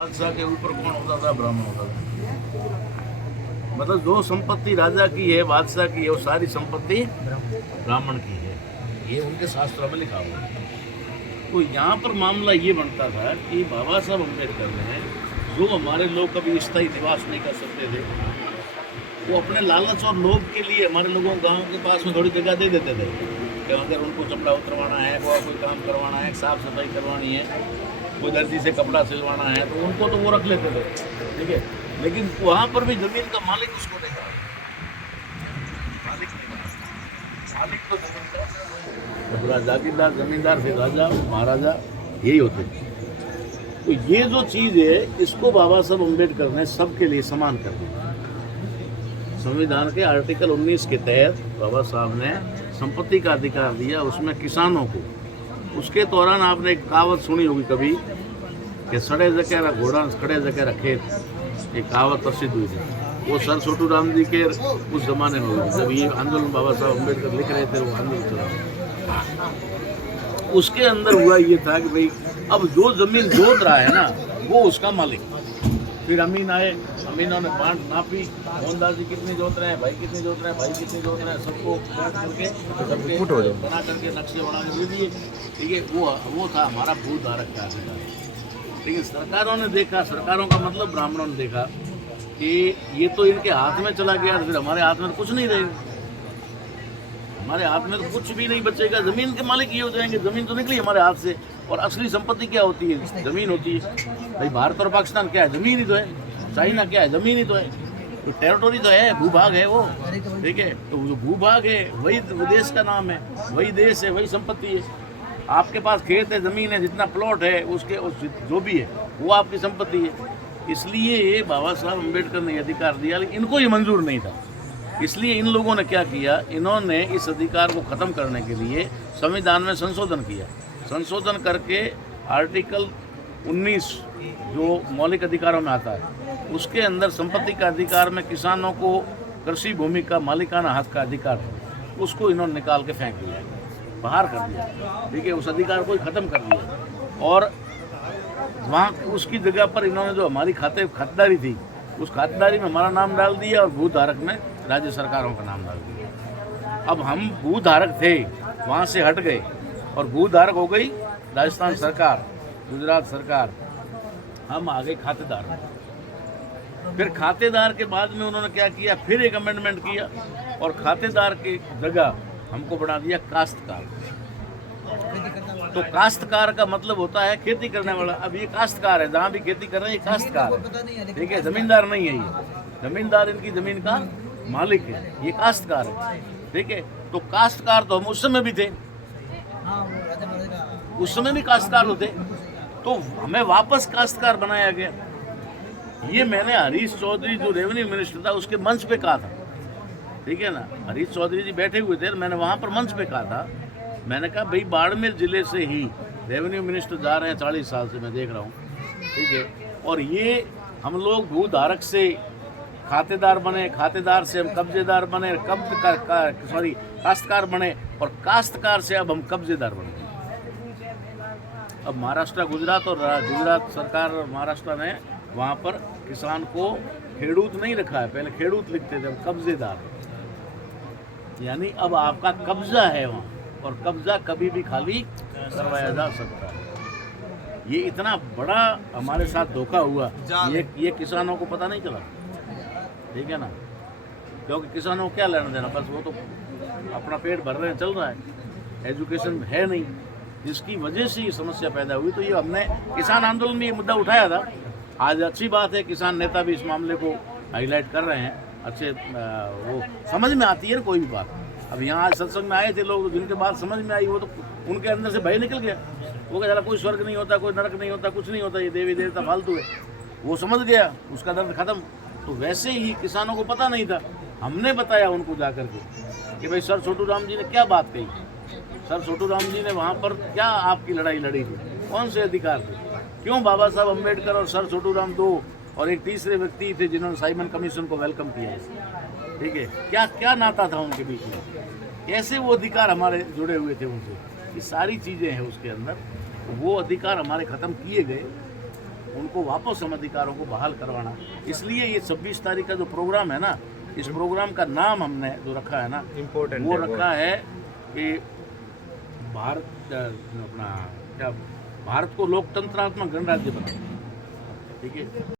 बादशाह के ऊपर कौन होता था? ब्राह्मण होता था। मतलब जो संपत्ति राजा की है, बादशाह की है, वो सारी संपत्ति ब्राह्मण की है। ये उनके शास्त्रों में लिखा हुआ है। तो यहाँ पर मामला ये बनता था कि बाबा साहब अम्बेडकर ने जो हमारे लोग कभी स्थायी निवास नहीं कर सकते थे, वो अपने लालच और लोभ के लिए हमारे लोगों को गाँव के पास में थोड़ी जगह दे देते थे कि अगर उनको चपड़ा उतरवाना है, कोई काम करवाना है, साफ सफाई करवानी है, कोई दर्जी से कपड़ा सिलवाना है, तो उनको तो वो रख लेते थे, ठीक है। लेकिन वहाँ पर भी जमीन का मालिक उसको नहीं था, मालिक नहीं था। मालिक तो जमीन का जागीरदार, जमींदार, फिर राजा महाराजा यही होते थे। तो ये जो चीज़ है, इसको बाबा साहब अम्बेडकर ने सबके लिए समान कर दिया। संविधान के आर्टिकल 19 के तहत बाबा साहब ने संपत्ति का अधिकार दिया, उसमें किसानों को। उसके दौरान आपने एक कहावत सुनी होगी कभी कि सड़े जगह घोड़ा, खड़े जगह खेत, एक कहावत प्रसिद्ध हुई थी। वो सर छोटू राम जी के उस जमाने में हुई, जब ये आंदोलन बाबा साहब अम्बेडकर लिख रहे थे, वो आंदोलन चला। उसके अंदर हुआ ये था कि भाई अब जो जमीन जोत रहा है ना, वो उसका मालिक। फिर अमीन आए, अमीनों ने बांट नापी, मोहनदास जी कितनी जोत रहे हैं, भाई कितनी जोत रहे हैं, भाई कितनी जोत रहे हैं, सबको करके सबके बना करके नक्शे बना के दे दिए, ठीक है। वो था हमारा भूधारक का अधिकार। लेकिन सरकारों ने देखा, सरकारों का मतलब ब्राह्मणों ने देखा कि ये तो इनके हाथ में चला गया, फिर हमारे हाथ में तो कुछ नहीं रहेगा, हमारे हाथ में तो कुछ भी नहीं बचेगा, जमीन के मालिक ये हो जाएंगे। जमीन तो निकली हमारे हाथ से, और असली संपत्ति क्या होती है? जमीन होती है। भाई भारत और पाकिस्तान क्या है? जमीन ही तो है। चाइना क्या है? जमीन ही तो है। तो टेरिटोरी तो है, भूभाग है वो, ठीक है। तो जो भूभाग है वही देश का नाम है, वही देश है, वही संपत्ति है। आपके पास खेत है, जमीन है, जितना प्लॉट है उसके जो भी है वो आपकी संपत्ति है। इसलिए बाबा साहब अम्बेडकर ने अधिकार दिया, लेकिन इनको ये मंजूर नहीं था। इसलिए इन लोगों ने क्या किया, इन्होंने इस अधिकार को ख़त्म करने के लिए संविधान में संशोधन किया। संशोधन करके आर्टिकल 19 जो मौलिक अधिकारों में आता है, उसके अंदर संपत्ति का अधिकार में किसानों को कृषि भूमि का मालिकाना हक का अधिकार है, उसको इन्होंने निकाल के फेंक दिया, बाहर कर दिया, ठीक है। उस अधिकार को ही ख़त्म कर दिया, और वहाँ उसकी जगह पर इन्होंने जो हमारी खातेदारी थी, उस खातेदारी में हमारा नाम डाल दिया, और भूधारक में राज्य सरकारों का नाम डाल दिया। अब हम भूधारक थे, वहाँ से हट गए, और भूधारक हो गई राजस्थान सरकार, गुजरात सरकार, हम आ गए खातेदार। फिर खातेदार के बाद में उन्होंने क्या किया, फिर एक अमेंडमेंट किया, और खातेदार की जगह हमको बना दिया काश्तकार। तो काश्तकार का मतलब होता है खेती करने वाला। अब ये काश्तकार है, जहाँ भी खेती कर रहे हैं ये काश्तकार है, ठीक है। जमींदार नहीं है ये, जमींदार इनकी जमीन का मालिक है, ये काश्तकार है, ठीक है। तो काश्तकार तो हम उस समय भी थे, उस समय भी काश्तकार होते, तो हमें वापस काश्तकार बनाया गया। ये मैंने हरीश चौधरी जो रेवेन्यू मिनिस्टर था उसके मंच पे कहा था, ठीक है ना। हरीश चौधरी जी बैठे हुए थे, मैंने वहाँ पर मंच पे कहा था, मैंने कहा भाई बाड़मेर जिले से ही रेवेन्यू मिनिस्टर जा रहे हैं 40 साल से, मैं देख रहा हूँ, ठीक है। और ये हम लोग भूधारक से खातेदार बने, खातेदार से हम कब्जेदार बने, काश्तकार बने, और काश्तकार से अब हम कब्जेदार बने। अब महाराष्ट्र, गुजरात और गुजरात सरकार और महाराष्ट्र ने वहाँ पर किसान को खेडूत नहीं रखा है, पहले खेडूत लिखते थे, अब कब्जेदार, यानी अब आपका कब्जा है वहाँ, और कब्जा कभी भी खाली करवाया जा सकता है। ये इतना बड़ा हमारे साथ धोखा हुआ, ये किसानों को पता नहीं चला, ठीक है ना। क्योंकि किसानों को क्या लेना देना, बस वो तो अपना पेट भर रहे हैं, चल रहा है, एजुकेशन है नहीं, जिसकी वजह से ये समस्या पैदा हुई। तो ये हमने किसान आंदोलन में ये मुद्दा उठाया था। आज अच्छी बात है, किसान नेता भी इस मामले को हाईलाइट कर रहे हैं, अच्छे वो समझ में आती है कोई भी बात। अब यहाँ आज सत्संग में आए थे लोग, जिनके बात समझ में आई, वो तो उनके अंदर से भय निकल गया, वो कह रहा कोई स्वर्ग नहीं होता, कोई नरक नहीं होता, कुछ नहीं होता, ये देवी देवता फालतू है, वो समझ गया, उसका दर्द खत्म। तो वैसे ही किसानों को पता नहीं था, हमने बताया उनको जा करके कि भाई सर छोटू राम जी ने क्या बात कही, सर छोटू राम जी ने वहाँ पर क्या आपकी लड़ाई लड़ी थी, कौन से अधिकार थे, क्यों बाबा साहब अम्बेडकर और सर छोटू राम दो और एक तीसरे व्यक्ति थे जिन्होंने साइमन कमीशन को वेलकम किया, ठीक है, क्या क्या नाता था उनके बीच में, कैसे वो अधिकार हमारे जुड़े हुए थे उनसे, ये सारी चीज़ें हैं उसके अंदर। वो अधिकार हमारे ख़त्म किए गए, उनको वापस हम अधिकारों को बहाल करवाना। इसलिए ये 26 तारीख का जो प्रोग्राम है ना, इस प्रोग्राम का नाम हमने जो रखा है ना, इम्पोर्टेंट वो रखा है कि भारत अपना क्या, भारत को लोकतंत्रात्मक गणराज्य बनाओ। ठीक है।